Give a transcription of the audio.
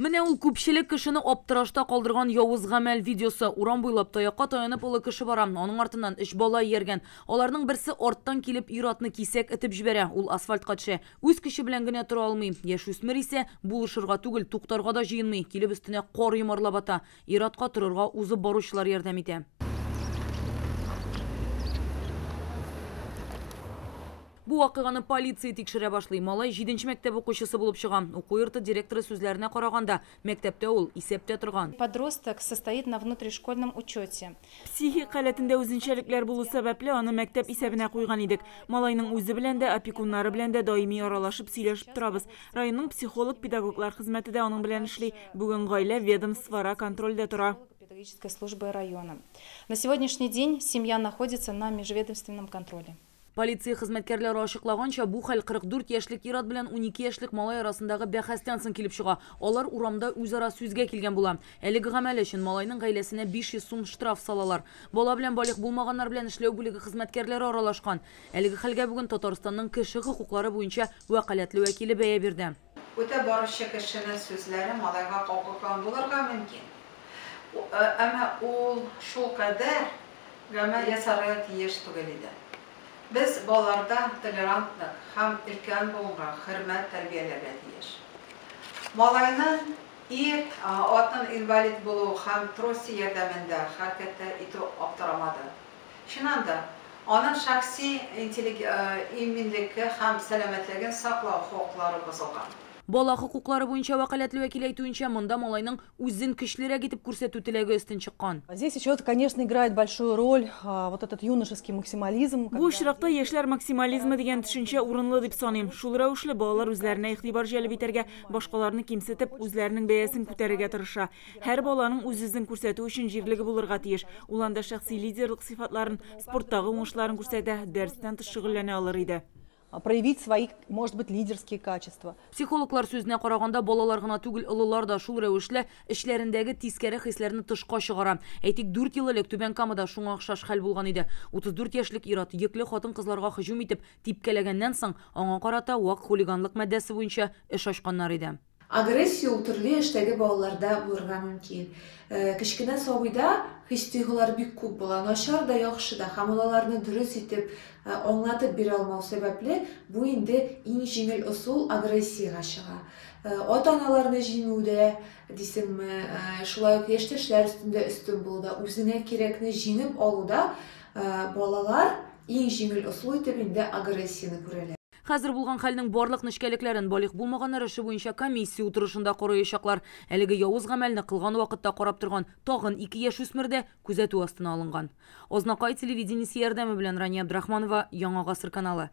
Менә ул күпчелек кешене аптырашта калдырган явыз гамәл видеосы. Урам буйлап таякка таянып олы кеше бара. Аның артыннан 3 бала ияргән. Аларның берсе арттан килеп ир-атны кисәк итеп җибәрә. Ул асфальтка төшә. Үз кеше белән генә тора алмый. Яшүсмер исә булышырга түгел, туктарга да җыенмый. Килеп өстенә кар йомарлап ата. Ир-атка торырга узып баручылар ярдәм итә. Бу вакыйганы полиция тикшерә башлый. Малай 7нче мәктәп укучысы булып чыга. Уку йорты директоры сүзләренә караганда, мәктәптә ул исәптә торган. Подросток состоит на внутришкольном учете. Психик халәтендә үзенчәлекләр булу сәбәпле аны мәктәп исәбенә куйган идек. Малайның үзе белән дә, опекуннары белән дә даими аралашып сөйләшеп торабыз. Районның психолог-педагоглар хезмәте дә аның белән эшли. Бүген гаилә ведомствора контрольдә тора. Педагогической службы района. На сегодняшний день семья находится на межведомственном контроле. Полиция хезмәткәрләре ачыклаганча, бу хәл 44 яшьлек ир-ат белән 12 яшьлек малай арасындагы бәхәстән соң килеп чыга. Алар урамда үзара сүзгә килгән була. Әлеге гамәл өчен малайның гаиләсенә 500 сум штраф салалар. Бала белән балык булмаганнар белән эшләү бүлеге хезмәткәрләре аралашкан. Әлеге хәлгә бүген Татарстанның кеше хокуклары буенча вәкаләтле вәкиле бәя бирде. Үтә баручы кешенең сүзләре малайга кагылган булырга мөмкин. Әмма ул шулкадәр гамәл ясарга тиеш түгел иде. Biz балаларда толерантлык һәм өлкән булуга хөрмәт тәрбияләргә тиеш. Малайның ир, атның инвалид булуы һәм тросы ярдәмендә хәрәкәт итү аптырамады. Шуннан да аның шәхси иминлеке һәм сәламәтлеген саклау хокуклары бозылган. Бала хокуклары буенча вәкаләтле вәкил әйтүенчә, монда малайның үзен көчлерәк итеп күрсәтү теләге өстен чыккан. Здесь еще, конечно, играет большую роль вот этот юношеский максимализм. Бу очракта яшьләр максимализмы дигән төшенчә урынлы дип саныйм. Шул рәвешле балалар үзләренә игътибар җәлеп итәргә, башкаларны кимсетеп, үзләренең бәясен күтәрергә тырыша. Һәр баланың үз-үзен күрсәтү өчен җирлеге булырга тиеш. Ул анда шәхси лидерлык сыйфатларын, спорттагы уңышларын күрсәтә, дәрестән тыш шөгыльләнә алыр иде. Проявить свои, может быть, лидерские качества. Психологлар сүзенә караганда, балалар гына түгел, олылар да шул рәвешле эшләрендәге тискәре хисләрне тышка чыгара. Әйтик, 4 ел элек Түбән Камада шуңа охшаш хәл булган иде. 34 яшьлек ир-ат йөкле хатын-кызларга һөҗүм итеп типкәләгәннән соң, аңа карата вак хулиганлык маддәсе буенча эш ачканнар иде. Агрессия ул төрле эштәге балаларда булырга мөмкин. Кечкенә сабыйда хис-тойгылар бик күп була, начар да, яхшы да, һәм аларны дөрес итеп аңлатып бирә алмау сәбәпле, бу инде иң җиңел усул агрессиягә чыга. Ата-аналарны җиңүдә, дисеңме, шулай ук яшьтәшләр өстендә өстен булуда, үзенә кирәкне җиңеп алуда балалар иң җиңел усул итеп инде агрессияны күрәләр. Хәзер булган хәлнең барлык нечкәлекләрен балык булмаганнар эше буенча комиссия утырышында караячаклар. Әлеге явыз гамәлне кылган вакытта карап торган тагын 2 яшүсмер дә күзәтү астына алынган. Ознакай телевидениесе ярдәме белән Рания Абдрахманова, Яңа гасыр каналы.